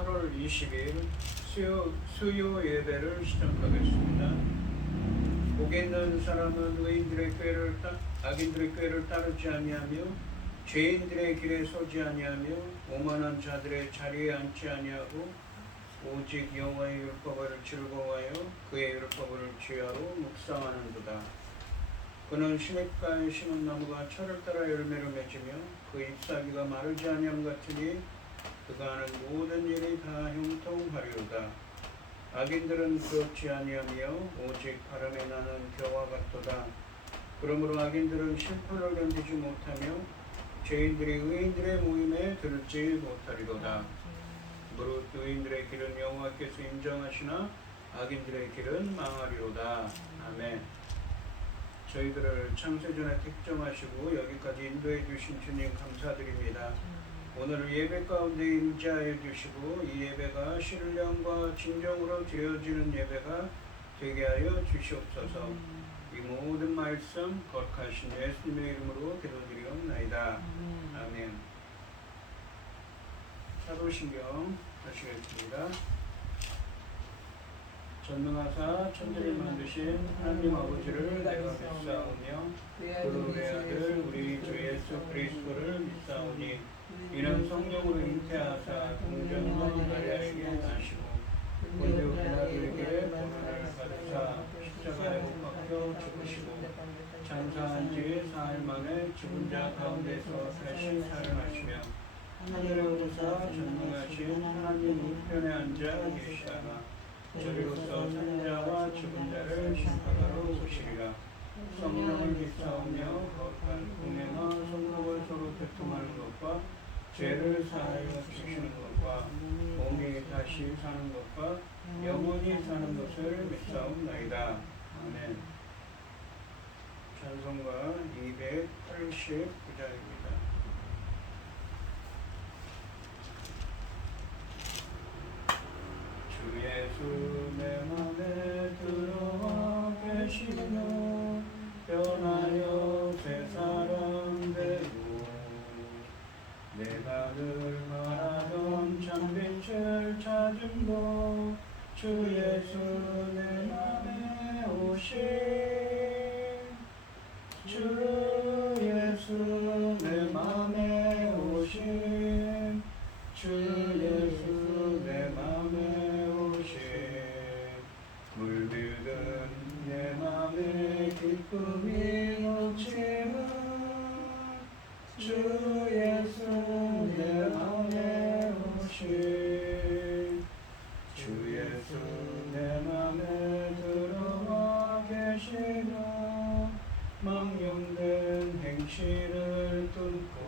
8월 20일 수요 예배를 시작하겠습니다. 복에 있는 사람은 의인들의 꾀를 악인들의 꾀를 따르지 아니하며 죄인들의 길에 서지 아니하며 오만한 자들의 자리에 앉지 아니하고 오직 여호와의 율법을 즐거워하여 그의 율법을 주야로 묵상하는도다. 그는 시냇가에 심은 나무가 철을 따라 열매를 맺으며 그 잎사귀가 마르지 아니함 같으니 그가 하는 모든 일이 다 형통하리로다. 악인들은 그렇지 아니하며 오직 바람에 나는 겨와 같도다. 그러므로 악인들은 심판을 견디지 못하며 죄인들이 의인들의 모임에 들지 못하리로다. 무릇 의인들의 길은 여호와께서 인정하시나 악인들의 길은 망하리로다. 아멘. 저희들을 창세전에 택정하시고 여기까지 인도해 주신 주님 감사드립니다. 오늘 예배 가운데 임재하여 주시고 이 예배가 신령과 진정으로 드려지는 예배가 되게 하여 주시옵소서. 이 모든 말씀 거룩하신 예수님의 이름으로 기도드리옵나이다. 아멘. 사도신경 하시겠습니다. 전능하사 천지를 만드신 하나님 아버지를 내가 믿사오며 그 외아들 우리 주 예수 그리스도를 믿사오니 이는 성령으로 잉태하사 동정과 마리아에게 나시고 본디오 빌라도에게 고난을 받으사 십자가에 못 박혀 죽으시고 장사한 지 사흘 만에 죽은 자 가운데서 다시 살아나시며 하늘에 오르사 전능하신 하나님 우편에 앉아 계시다가 저리로서 산자와 죽은 자를 심판하러 오시리라. 성령을 믿사오며 거룩한 공예나 성록을 서로 교통하는 것과 죄를 사하여 주시는 것과 몸이 다시 사는 것과 영원히 사는 것을 믿사옵나이다. 아멘. 찬송가 289장입니다. 주 예수 내 맘에 들어와 계시며 변하여 새 사람 되고 내가 늘 말하던 참빛을 찾음도 주 예수 내 맘에 오신 주 예수 내 맘에 오신 주 예수 내 맘에 오신 물들은 내 맘에 기쁨이 넘치는 주 예수 내 맘에 오신 주 예수 내 맘에 들어와 계시며 망령된 행실을 뚫고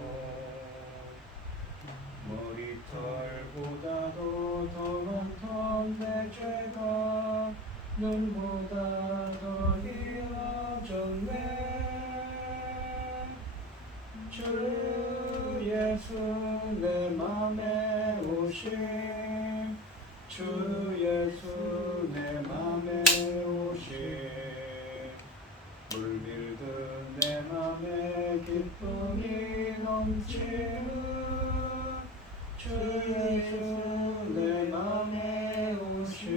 머리털보다도 더 많던 내 죄가 눈보다 더 이어졌네. 주 예수 내 맘에 오신 주 예수 내 맘에 오신 물밀듯 내 맘에 기쁨이 넘치는 주 예수 내 맘에 오신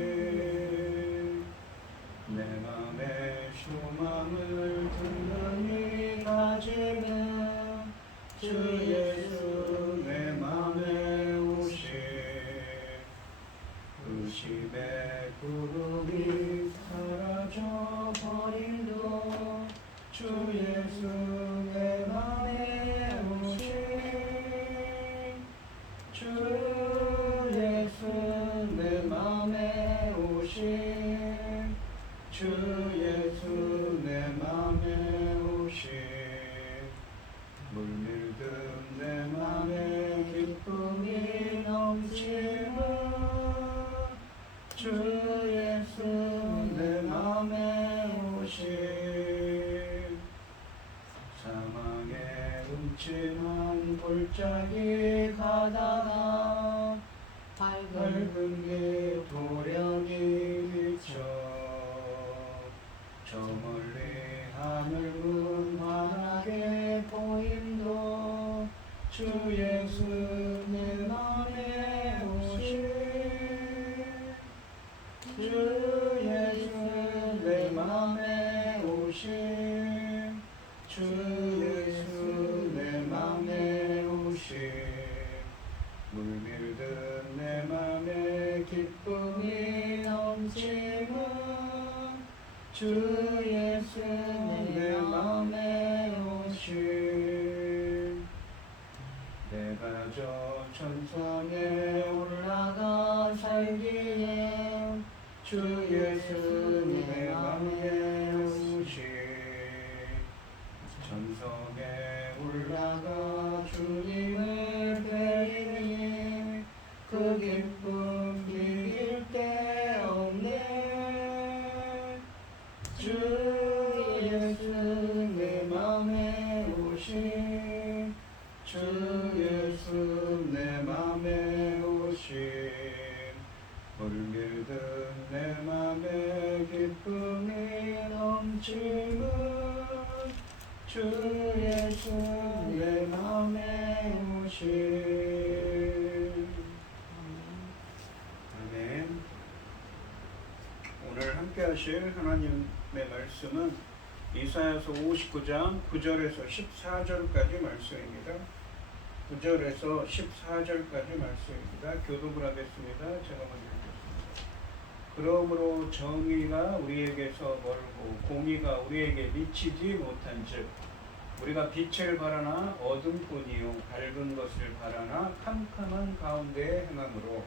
내 맘에 소망을 든든히 가지며 주 예수 내 맘에 오신 의심의 구름이 사라져 버린도 주 예수 내 맘에 오신 주 예수 내 맘에 주 예수 내 맘에 오신 물밀듯 내 맘에 기쁨이 넘치는 주 예수 내 맘에 오신 사망의 음침한 골짜기 가다가 밝은 길 도령이 비쳐 저 멀리 하늘 문 환하게 보임도 주 예수 내 맘에 오신 주 예수 내 맘에 오신 주 예수 내 맘에 오신 물밀듯 내 맘에 기쁨이 넘치는 주 예수 내 맘에 오신 내가 저 천성에 올라가 살기에 주 예수 내 맘에 오신 천성에 올라가 주님을 뵈니 그 기쁨 이길 데 없네 주 예수 내 맘에 오신 주 예수 내 맘에 오신 물밀듯 내 맘에 기쁨이 넘치는 주 예수 내 맘에 오신 아멘. 오늘 함께 하실 하나님의 말씀은 이사야서 59장 9절에서 14절까지 말씀입니다. 9절에서 14절까지 말씀입니다. 교독을 하겠습니다. 제가 먼저 읽겠습니다. 그러므로 정의가 우리에게서 멀고 공의가 우리에게 미치지 못한즉 우리가 빛을 바라나 어둠뿐이요 밝은 것을 바라나 캄캄한 가운데에 행함으로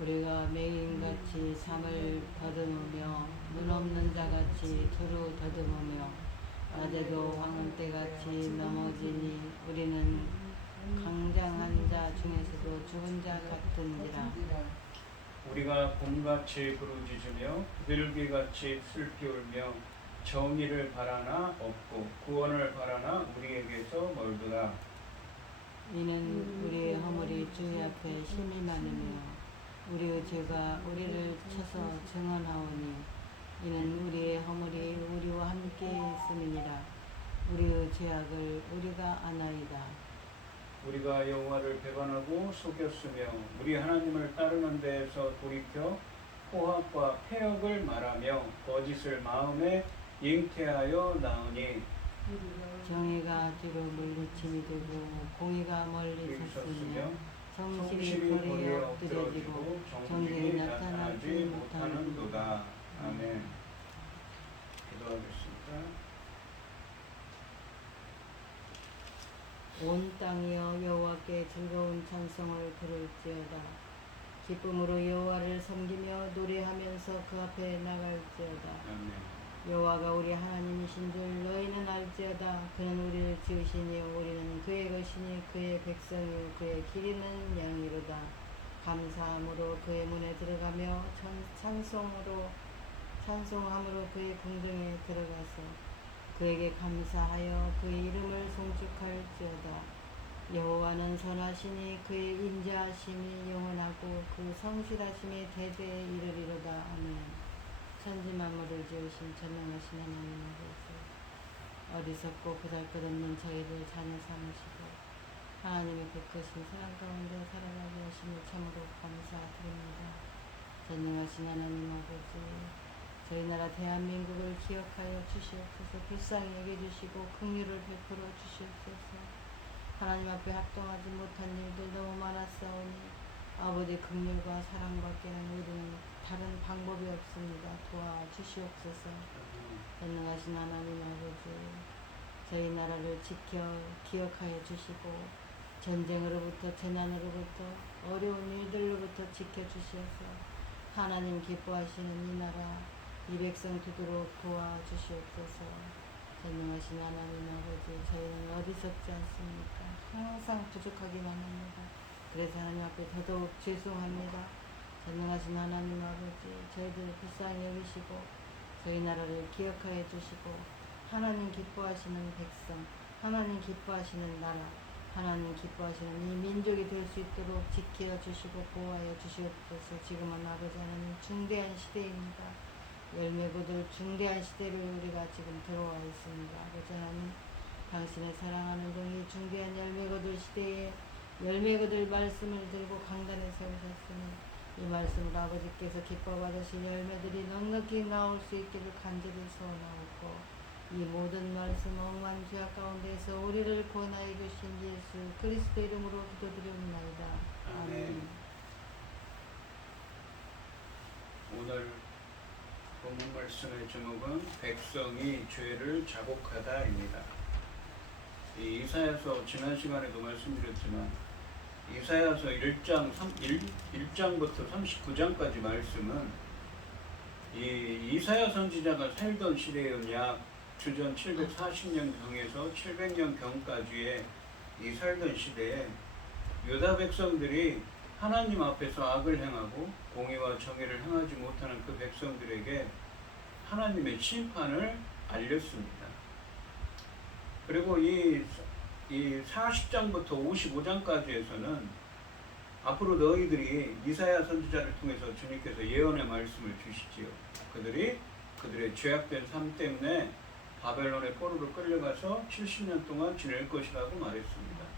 우리가 맹인같이 삶을 더듬으며 눈 없는 자같이 두루 더듬으며 낮에도 황금때같이 넘어지니 우리는 강장한 자 중에서도 죽은 자 같은지라. 우리가 곰같이 부르짖으며 늘비같이 슬피 울며 정의를 바라나 없고 구원을 바라나 우리에게서 멀더라. 이는 우리의 허물이 주의 앞에 심히 많으며 우리의 죄가 우리를 쳐서 증언하오니 이는 우리의 허물이 우리와 함께 있음이니라. 우리의 죄악을 우리가 아나이다. 우리가 여호와를 배반하고 속였으며 우리 하나님을 따르는 데에서 돌이켜 포악과 패역을 말하며 거짓을 마음에 잉태하여 나으니 정의가 뒤로 물리침이 되고 공의가 멀리 섰으며 성실이 거리에 엎드려지고 정직이 나타나지 못하는도다. 아멘. 기도하겠습니다. 온 땅이여 여호와께 즐거운 찬송을 부를지어다. 기쁨으로 여호와를 섬기며 노래하면서 그 앞에 나갈지어다. 아멘. 여호와가 우리 하나님이신 줄 너희는 알지어다. 그는 우리를 지으시니 우리는 그의 것이니 그의 백성이요 그의 기리는 양이로다. 감사함으로 그의 문에 들어가며 찬송함으로 그의 궁정에 들어가서 그에게 감사하여 그의 이름을 송축할지어다. 여호와는 선하시니 그의 인자하심이 영원하고 그 성실하심이 대대에 이르리로다. 아멘. 천지 만물을 지으신 전능하신 하나님 아버지, 어리석고 보잘것없는 저희를 자녀 삼으시고 하나님의 베푸신 사랑 가운데 살아가게 하심을 참으로 감사드립니다. 전능하신 하나님 아버지, 저희 나라 대한민국을 기억하여 주시옵소서. 불쌍히 여겨주시고 긍휼을 베풀어 주시옵소서. 하나님 앞에 합동하지 못한 일들 너무 많았사오니 아버지 긍휼과 사랑밖에는 우리는 다른 방법이 없습니다. 도와주시옵소서. 전능하신 하나님 아버지, 저희 나라를 지켜 기억하여 주시고 전쟁으로부터 재난으로부터 어려운 일들로부터 지켜주셔서 하나님 기뻐하시는 이 나라 이 백성 두도록 도와주시옵소서. 전능하신 하나님 아버지, 저희는 어리석지 않습니까? 항상 부족하기만 합니다. 그래서 하나님 앞에 더더욱 죄송합니다. 전능하신 하나님 아버지, 저희들 불쌍히 여기시고 저희 나라를 기억하여 주시고 하나님 기뻐하시는 백성, 하나님 기뻐하시는 나라, 하나님 기뻐하시는 이 민족이 될 수 있도록 지켜주시고 보호하여 주시옵소서. 지금은 아버지 하나님 중대한 시대입니다. 열매 거둘 중대한 시대를 우리가 지금 들어와 있습니다. 아버지 하나님, 당신의 사랑하는 종이 중대한 열매 거둘 시대에 열매 거둘 말씀을 들고 강단에 세우셨으니 이 말씀으로 아버지께서 기뻐 받으신 열매들이 넉넉히 나올 수 있기를 간절히 소원하옵고, 이 모든 말씀 억만 죄악 가운데서 우리를 구원하여 주신 예수 그리스도 이름으로 기도드리옵나이다. 아멘. 오늘 본문 말씀의 제목은 백성이 죄를 자복하다입니다. 이 이사야서 지난 시간에도 말씀드렸지만 이사야서 1장부터 39장까지 말씀은 이 이사야 선지자가 살던 시대의 약 주전 740년경에서 700년경까지의 이 살던 시대에 유다 백성들이 하나님 앞에서 악을 행하고 공의와 정의를 행하지 못하는 그 백성들에게 하나님의 심판을 알렸습니다. 그리고 이 40장부터 55장까지에서는 앞으로 너희들이 이사야 선지자를 통해서 주님께서 예언의 말씀을 주시지요. 그들의 죄악된 삶 때문에 바벨론의 포로로 끌려가서 70년 동안 지낼 것이라고 말했습니다.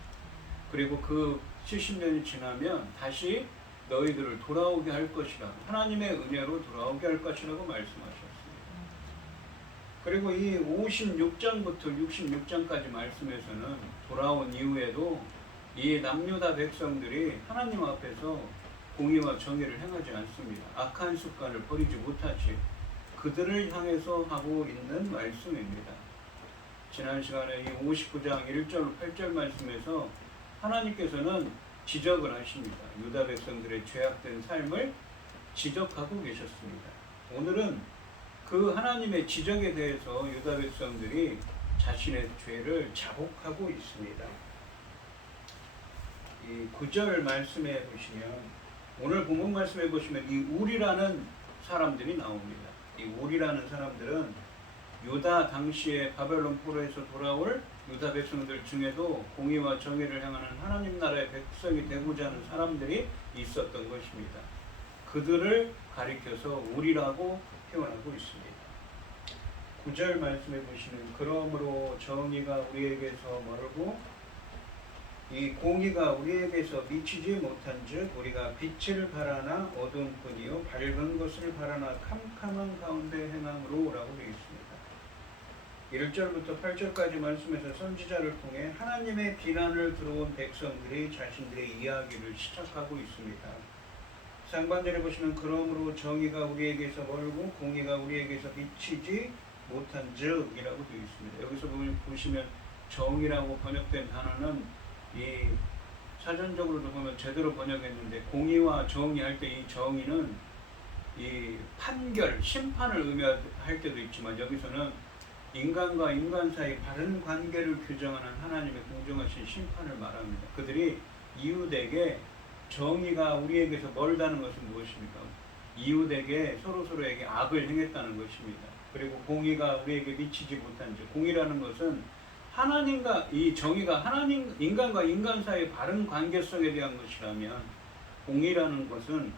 그리고 그 70년이 지나면 다시 너희들을 돌아오게 할 것이라고, 하나님의 은혜로 돌아오게 할 것이라고 말씀하셨습니다. 그리고 이 56장부터 66장까지 말씀에서는 돌아온 이후에도 이 남유다 백성들이 하나님 앞에서 공의와 정의를 행하지 않습니다. 악한 습관을 버리지 못하지 그들을 향해서 하고 있는 말씀입니다. 지난 시간에 이 59장 1절 8절 말씀에서 하나님께서는 지적을 하십니다. 유다 백성들의 죄악된 삶을 지적하고 계셨습니다. 오늘은 그 하나님의 지적에 대해서 유다 백성들이 자신의 죄를 자복하고 있습니다. 이 9절 말씀에 보시면, 오늘 본문 말씀에 보시면 이 울이라는 사람들이 나옵니다. 이 울이라는 사람들은 유다 당시에 바벨론 포로에서 돌아올 유다 백성들 중에도 공의와 정의를 행하는 하나님 나라의 백성이 되고자 하는 사람들이 있었던 것입니다. 그들을 가리켜서 울이라고 표현하고 있습니다. 9절 말씀해 보시면, 그러므로 정의가 우리에게서 멀고 이 공의가 우리에게서 미치지 못한즉 우리가 빛을 바라나 어두운 뿐이요 밝은 것을 바라나 캄캄한 가운데 행함으로 라고 되어 있습니다. 1절부터 8절까지 말씀에서 선지자를 통해 하나님의 비난을 들어온 백성들이 자신들의 이야기를 시작하고 있습니다. 상반절에 보시면, 그러므로 정의가 우리에게서 멀고 공의가 우리에게서 미치지 못한 즉이라고 되어 있습니다. 여기서 보시면 정의라고 번역된 단어는 이 사전적으로도 보면 제대로 번역했는데, 공의와 정의 할 때 이 정의는 이 판결, 심판을 의미할 때도 있지만 여기서는 인간과 인간 사이 바른 관계를 규정하는 하나님의 공정하신 심판을 말합니다. 그들이 이웃에게 정의가 우리에게서 멀다는 것은 무엇입니까? 이웃에게 서로에게 악을 행했다는 것입니다. 그리고 공의가 우리에게 미치지 못한 즉, 공의라는 것은 하나님과 이 정의가 하나님, 인간과 인간 사이의 바른 관계성에 대한 것이라면, 공의라는 것은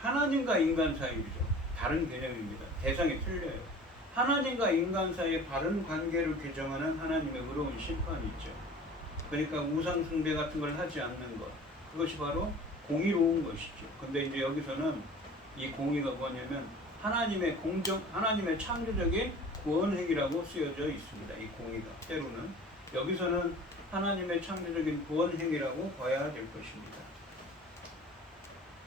하나님과 인간 사이죠. 다른 개념입니다. 대상이 틀려요. 하나님과 인간 사이의 바른 관계를 규정하는 하나님의 의로운 심판이 있죠. 그러니까 우상 숭배 같은 걸 하지 않는 것, 그것이 바로 공의로운 것이죠. 근데 이제 여기서는 이 공의가 뭐냐면 하나님의 창조적인 구원행위라고 쓰여져 있습니다. 이 공의가 때로는 여기서는 하나님의 창조적인 구원행위라고 봐야 될 것입니다.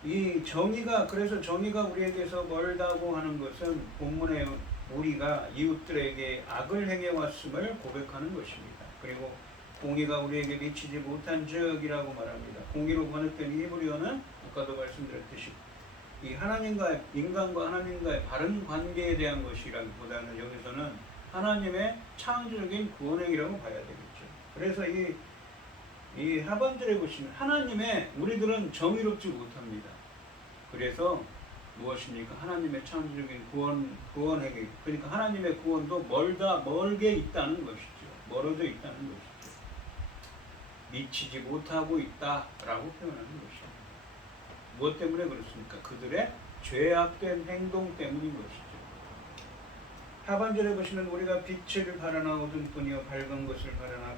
이 정의가, 그래서 정의가 우리에게서 멀다고 하는 것은 본문의 우리가 이웃들에게 악을 행해왔음을 고백하는 것입니다. 그리고 공의가 우리에게 미치지 못한 적이라고 말합니다. 공의로 번역된 히브리어는 아까도 말씀드렸듯이 이 하나님과 인간과 하나님과의 바른 관계에 대한 것이라기보다는 여기서는 하나님의 창조적인 구원행위라고 봐야 되겠죠. 그래서 이 하반절에 보시면 하나님의 우리들은 정의롭지 못합니다. 그래서 무엇입니까? 하나님의 창조적인 구원행위. 그러니까 하나님의 구원도 멀게 있다는 것이죠. 멀어져 있다는 것이죠. 미치지 못하고 있다라고 표현하는 것이죠. 무엇 때문에 그렇습니까? 그들의 죄악된 행동 때문인 것이죠. 하반절에 보시면 우리가 빛을 바라나 어둠뿐이요 밝은 것을 바라나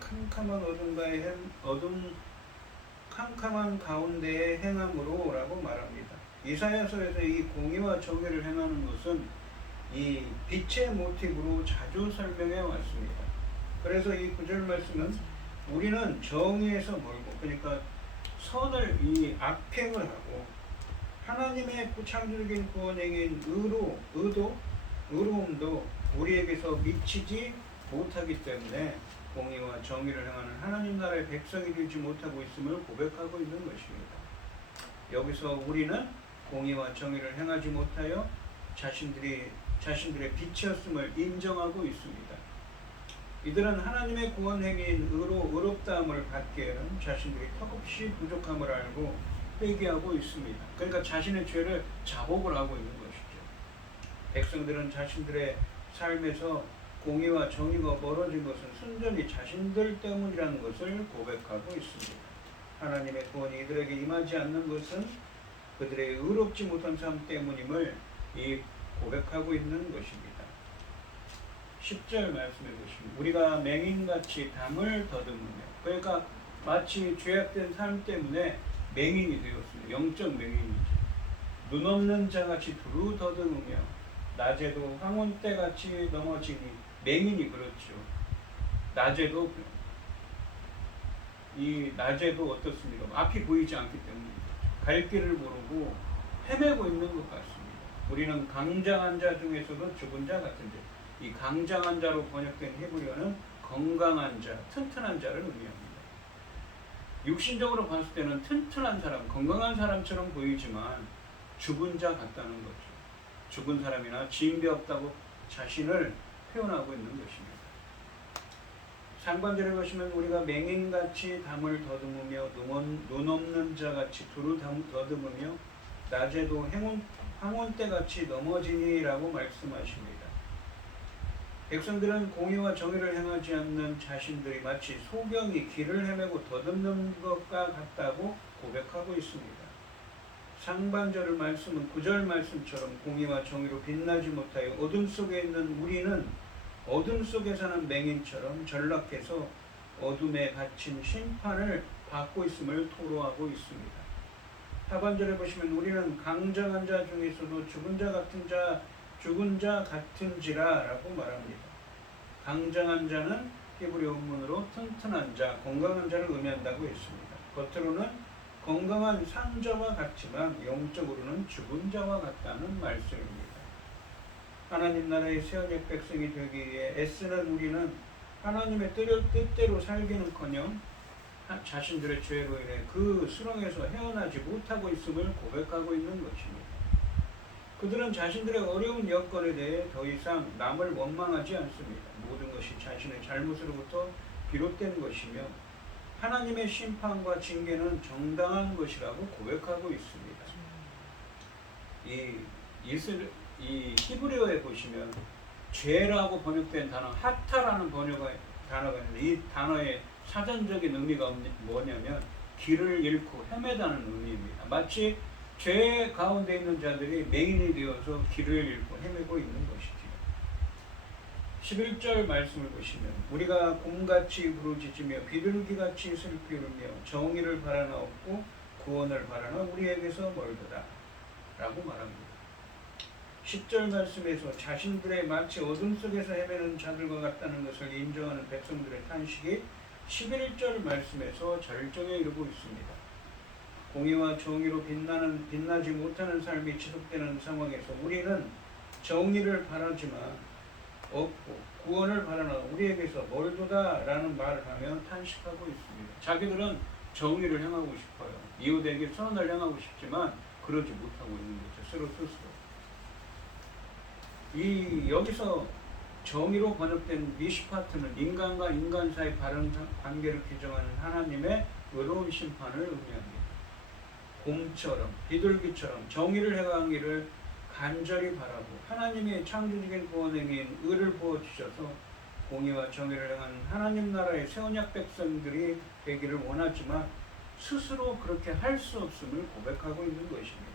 캄캄한 가운데에 행함으로 라고 말합니다. 이사야서에서 이 공의와 정의를 행하는 것은 이 빛의 모티브로 자주 설명해 왔습니다. 그래서 이 9절 말씀은 우리는 정의에서 멀고, 그러니까 선을 이 악행을 하고 하나님의 창조적인 구원행위인 의로움도 우리에게서 미치지 못하기 때문에 공의와 정의를 행하는 하나님 나라의 백성이 되지 못하고 있음을 고백하고 있는 것입니다. 여기서 우리는 공의와 정의를 행하지 못하여 자신들의 빛이었음을 인정하고 있습니다. 이들은 하나님의 구원행위인 의롭다함을 받기에는 자신들이 턱없이 부족함을 알고 회개하고 있습니다. 그러니까 자신의 죄를 자복을 하고 있는 것이죠. 백성들은 자신들의 삶에서 공의와 정의가 멀어진 것은 순전히 자신들 때문이라는 것을 고백하고 있습니다. 하나님의 구원이 이들에게 임하지 않는 것은 그들의 의롭지 못한 삶 때문임을 고백하고 있는 것입니다. 10절 말씀해 보시면 우리가 맹인같이 담을 더듬으며, 그러니까 마치 죄악된 삶 때문에 맹인이 되었습니다. 영적 맹인이죠. 눈 없는 자같이 두루 더듬으며 낮에도 황혼때같이 넘어지니, 맹인이 그렇죠. 낮에도 어떻습니까? 앞이 보이지 않기 때문에 갈 길을 모르고 헤매고 있는 것 같습니다. 우리는 강장한 자 중에서도 죽은 자 같은데, 이 강장한 자로 번역된 히브리어는 건강한 자, 튼튼한 자를 의미합니다. 육신적으로 봤을 때는 튼튼한 사람, 건강한 사람처럼 보이지만 죽은 자 같다는 거죠. 죽은 사람이나 진배 없다고 자신을 표현하고 있는 것입니다. 상반절에 보시면 우리가 맹인같이 담을 더듬으며 눈 없는 자같이 두루 더듬으며 낮에도 황혼때같이 넘어지니라고 말씀하십니다. 백성들은 공의와 정의를 행하지 않는 자신들이 마치 소경이 길을 헤매고 더듬는 것과 같다고 고백하고 있습니다. 상반절 말씀은 9절 말씀처럼 공의와 정의로 빛나지 못하여 어둠 속에 있는 우리는 어둠 속에 사는 맹인처럼 전락해서 어둠에 갇힌 심판을 받고 있음을 토로하고 있습니다. 하반절에 보시면 우리는 강정한 자 중에서도 죽은 자 같은지라 라고 말합니다. 강정한 자는 히브리 원문으로 튼튼한 자, 건강한 자를 의미한다고 했습니다. 겉으로는 건강한 산자와 같지만 영적으로는 죽은 자와 같다는 말씀입니다. 하나님 나라의 새 언약 백성이 되기 위해 애쓰는 우리는 하나님의 뜻대로 살기는커녕 자신들의 죄로 인해 그 수렁에서 헤어나지 못하고 있음을 고백하고 있는 것입니다. 그들은 자신들의 어려운 여건에 대해 더 이상 남을 원망하지 않습니다. 모든 것이 자신의 잘못으로부터 비롯된 것이며 하나님의 심판과 징계는 정당한 것이라고 고백하고 있습니다. 이 히브리어에 보시면 죄라고 번역된 단어 하타라는 단어가 있는데, 이 단어의 사전적인 의미가 뭐냐면 길을 잃고 헤매다는 의미입니다. 마치 죄 가운데 있는 자들이 맹인이 되어서 길을 잃고 헤매고 있는 것이지요. 11절 말씀을 보시면 우리가 곰같이 부르짖으며 비둘기같이 슬피 울며 정의를 바라나 없고 구원을 바라나 우리에게서 멀더라 라고 말합니다. 10절 말씀에서 자신들의 마치 어둠 속에서 헤매는 자들과 같다는 것을 인정하는 백성들의 탄식이 11절 말씀에서 절정에 이르고 있습니다. 공의와 정의로 빛나지 못하는 삶이 지속되는 상황에서 우리는 정의를 바라지만 없고 구원을 바라나 우리에게서 멀도다 라는 말을 하며 탄식하고 있습니다. 자기들은 정의를 행하고 싶어요. 이웃에게 선을 행하고 싶지만 그러지 못하고 있는 거죠. 서로 스스로. 이 여기서 정의로 번역된 미시파트는 인간과 인간 사이 바른 관계를 규정하는 하나님의 의로운 심판을 의미합니다. 곰처럼 비둘기처럼 정의를 행하기를 간절히 바라고 하나님의 창조적인 구원행위인 의를 부어주셔서 공의와 정의를 행하는 하나님 나라의 새 언약 백성들이 되기를 원하지만 스스로 그렇게 할 수 없음을 고백하고 있는 것입니다.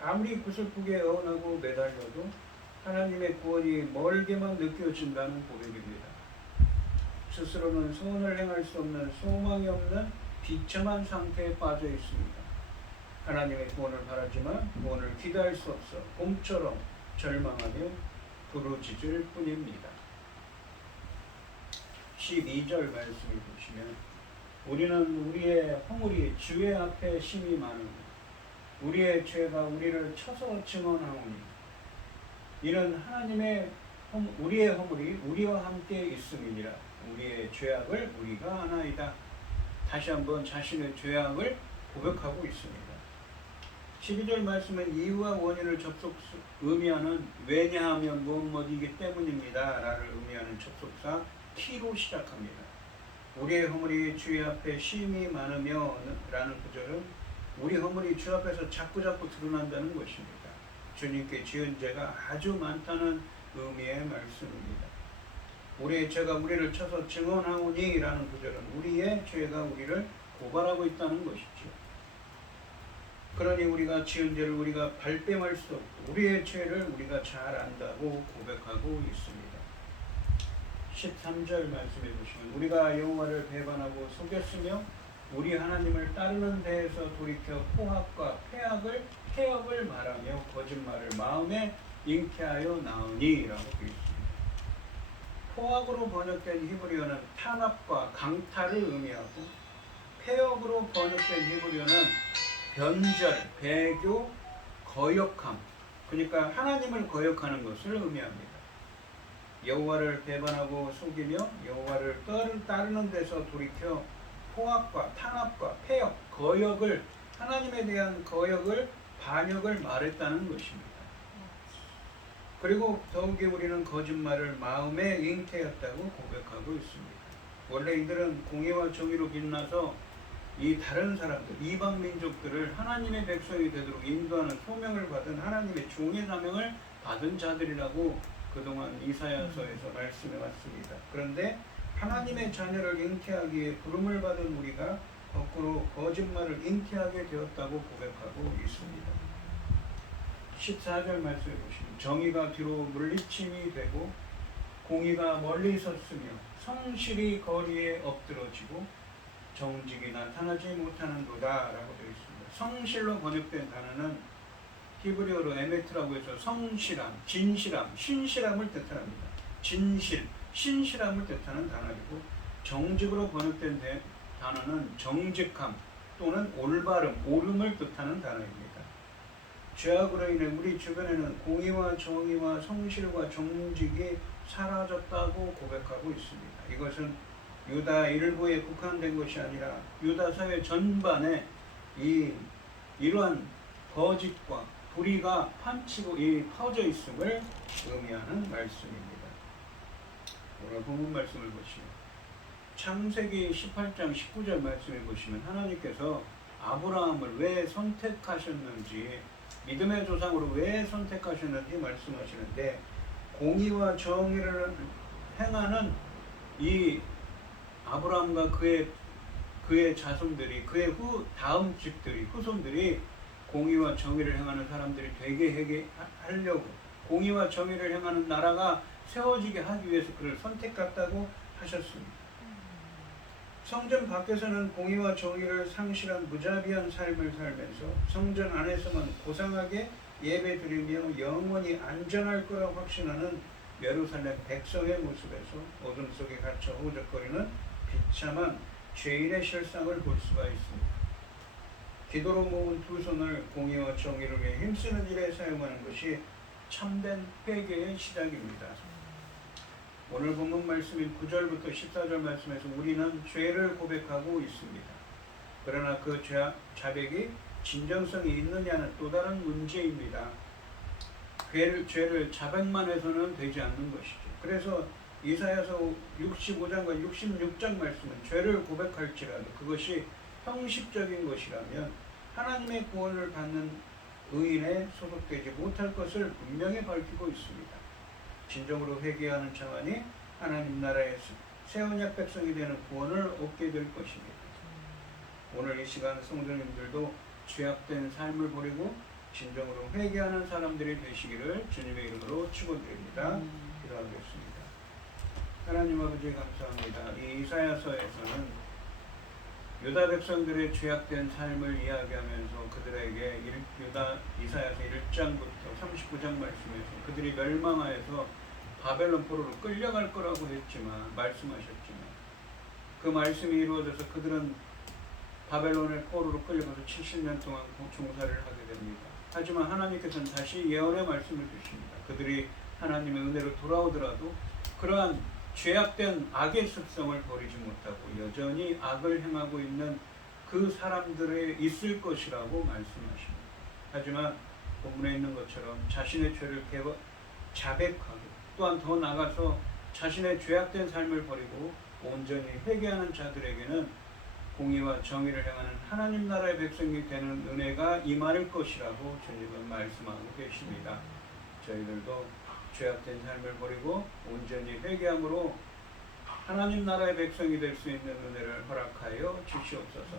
아무리 구슬프게 어긋나고 매달려도 하나님의 구원이 멀게만 느껴진다는 고백입니다. 스스로는 소원을 행할 수 없는 소망이 없는 비참한 상태에 빠져 있습니다. 하나님의 구원을 바라지만 구원을 기대할 수 없어 곰처럼 절망하며 부르짖을 뿐입니다. 12절 말씀을 보시면 우리는 우리의 허물이 주의 앞에 심히 많으니 우리의 죄가 우리를 쳐서 증언하오니 이는 하나님의 우리의 허물이 우리와 함께 있음이니라. 우리의 죄악을 우리가 아나이다. 다시 한번 자신의 죄악을 고백하고 있습니다. 12절 말씀은 이유와 원인을 의미하는 왜냐하면 무엇이기 때문입니다 라를 의미하는 접속사 T로 시작합니다. 우리의 허물이 주의 앞에 심히 많으며 라는 구절은 우리 허물이 주 앞에서 자꾸 드러난다는 것입니다. 주님께 지은 죄가 아주 많다는 의미의 말씀입니다. 우리의 죄가 우리를 쳐서 증언하오니 라는 구절은 우리의 죄가 우리를 고발하고 있다는 것이죠. 그러니 우리가 지은 죄를 우리가 발뺌할 수 없고 우리의 죄를 우리가 잘 안다고 고백하고 있습니다. 13절 말씀해 보시면 우리가 여호와를 배반하고 속였으며 우리 하나님을 따르는 데에서 돌이켜 포악과 폐역을 말하며 거짓말을 마음에 잉태하여 나오니 라고 되어 있습니다. 포악으로 번역된 히브리어는 탄압과 강탈을 의미하고 폐역으로 번역된 히브리어는 변절, 배교, 거역함, 그러니까 하나님을 거역하는 것을 의미합니다. 여호와를 배반하고 속이며 여호와를 따르는 데서 돌이켜 포악과 탄압과 폐역, 거역을 하나님에 대한 거역을 반역을 말했다는 것입니다. 그리고 더욱이 우리는 거짓말을 마음에 잉태했다고 고백하고 있습니다. 원래 이들은 공의와 정의로 빛나서 이 다른 사람들, 이방 민족들을 하나님의 백성이 되도록 인도하는 소명을 받은 하나님의 종의 사명을 받은 자들이라고 그동안 이사야서에서 말씀해 왔습니다. 그런데 하나님의 자녀를 잉태하기 위해 부름을 받은 우리가 거꾸로 거짓말을 잉태하게 되었다고 고백하고 있습니다. 14절 말씀해 보시면 정의가 뒤로 물리침이 되고 공의가 멀리 섰으며 성실이 거리에 엎드러지고 정직이 나타나지 못하는도다 라고 되어 있습니다. 성실로 번역된 단어는 히브리어로 에메트라고 해서 성실함, 진실함, 신실함을 뜻합니다. 진실, 신실함을 뜻하는 단어이고 정직으로 번역된 단어는 정직함 또는 올바름, 옳음을 뜻하는 단어입니다. 죄악으로 인해 우리 주변에는 공의와 정의와 성실과 정직이 사라졌다고 고백하고 있습니다. 이것은 유다 일부에 국한된 것이 아니라 유다 사회 전반에 이러한 거짓과 불의가 판치고 퍼져 있음을 의미하는 말씀입니다. 오늘 본문 말씀을 보시면 창세기 18장 19절 말씀을 보시면 하나님께서 아브라함을 왜 선택하셨는지 믿음의 조상으로 왜 선택하셨는지 말씀하시는데 공의와 정의를 행하는 이 아브라함과 그의 자손들이 그의 다음 집들이 후손들이 공의와 정의를 행하는 사람들이 되게 하려고 공의와 정의를 행하는 나라가 세워지게 하기 위해서 그를 선택했다고 하셨습니다. 성전 밖에서는 공의와 정의를 상실한 무자비한 삶을 살면서 성전 안에서만 고상하게 예배드리며 영원히 안전할 거라고 확신하는 예루살렘 백성의 모습에서 어둠 속에 갇혀 허우적거리는 비참한 죄인의 실상을 볼 수가 있습니다. 기도로 모은 두 손을 공의와 정의를 위해 힘쓰는 일에 사용하는 것이 참된 회개의 시작입니다. 오늘 본문 말씀인 9절부터 14절 말씀에서 우리는 죄를 고백하고 있습니다. 그러나 그 자백이 진정성이 있느냐는 또 다른 문제입니다. 죄를 자백만 해서는 되지 않는 것이죠. 그래서 이사야서 65장과 66장 말씀은 죄를 고백할지라도 그것이 형식적인 것이라면 하나님의 구원을 받는 의인에 소속되지 못할 것을 분명히 밝히고 있습니다. 진정으로 회개하는 자만이 하나님 나라의 새 언약 백성이 되는 구원을 얻게 될 것입니다. 오늘 이 시간 성도님들도 죄악된 삶을 버리고 진정으로 회개하는 사람들이 되시기를 주님의 이름으로 축원드립니다. 기도하겠습니다. 하나님 아버지 감사합니다. 이 이사야서에서는 유다 백성들의 죄악된 삶을 이야기하면서 그들에게 이사야서 1장부터 39장 말씀에서 그들이 멸망하여서 바벨론 포로로 끌려갈 거라고 말씀하셨지만 그 말씀이 이루어져서 그들은 바벨론의 포로로 끌려가서 70년 동안 종사를 하게 됩니다. 하지만 하나님께서는 다시 예언의 말씀을 주십니다. 그들이 하나님의 은혜로 돌아오더라도 그러한 죄악된 악의 습성을 버리지 못하고 여전히 악을 행하고 있는 그 사람들이 있을 것이라고 말씀하십니다. 하지만 본문에 있는 것처럼 자신의 죄를 자백하고 또한 더 나아가서 자신의 죄악된 삶을 버리고 온전히 회개하는 자들에게는 공의와 정의를 행하는 하나님 나라의 백성이 되는 은혜가 임할 것이라고 주님은 말씀하고 계십니다. 저희들도 죄악된 삶을 버리고 온전히 회개함으로 하나님 나라의 백성이 될 수 있는 은혜를 허락하여 주시옵소서.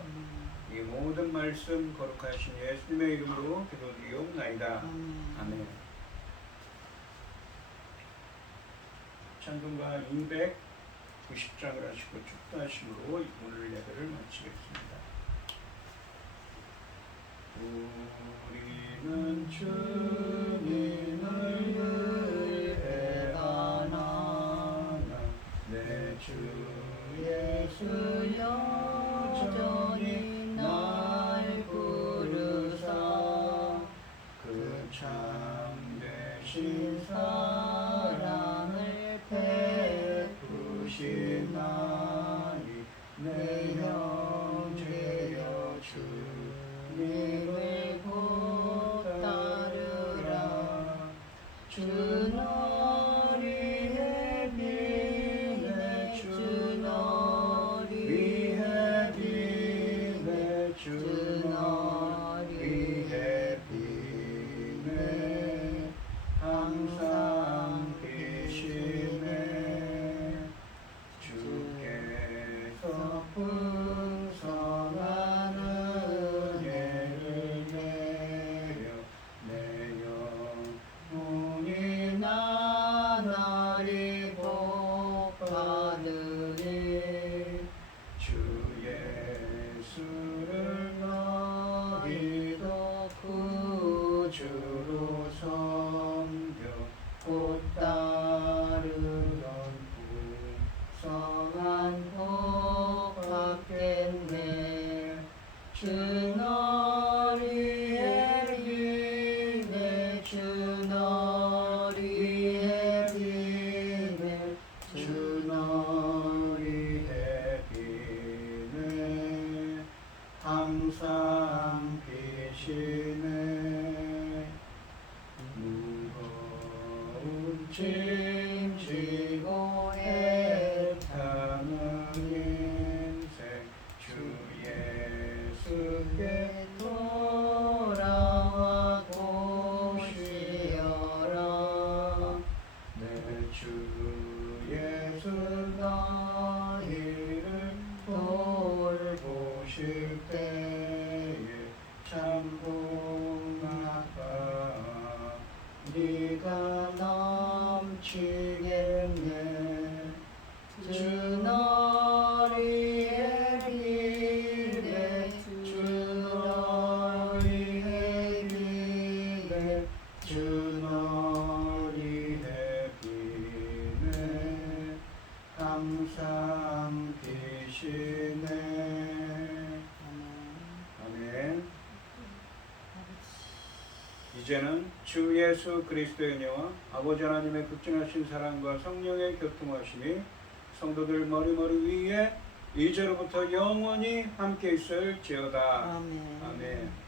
이 모든 말씀 거룩하신 예수님의 이름으로 기도드리옵나이다. 아멘. 찬송가 290장을 하시고 축도하심으로 오늘 예배를 마치겠습니다. 우리는 주님을 위해 가나나 내 주 예수 여전히 날 부르사 그 참되신 사랑을 베푸시나니 내 형제여 주님을 곧 따르라. 주 너리에 비네 주 너리에 비네 주 너리에 비네 항상 계시네. 주께서 풍성한 은혜를 내려 내 영혼이 나날이 복받으니 주 예수를 너희도 구주로 섬겨 곧 따르던 풍성한 복 받겠네. 주 너리에 비네 주 너리에 비네 주 너리에 비네 항상 계시네. 무거운 짐 지고 애타는 인생 주 예수께 돌아와 보시어라. 내 주 예수 너희를 돌보실 때에 참고나가 네가 넘치겠네. 주 너리에 비네 주 너리에 비네 주 너리에 비네 항상 계시네. 아멘. 이제는 주 예수 그리스도의 은혜와 아버지 하나님의 극진하신 사랑과 성령의 교통하심이 성도들 머리머리 위에 이제로부터 영원히 함께 있을지어다. 아멘. 아멘.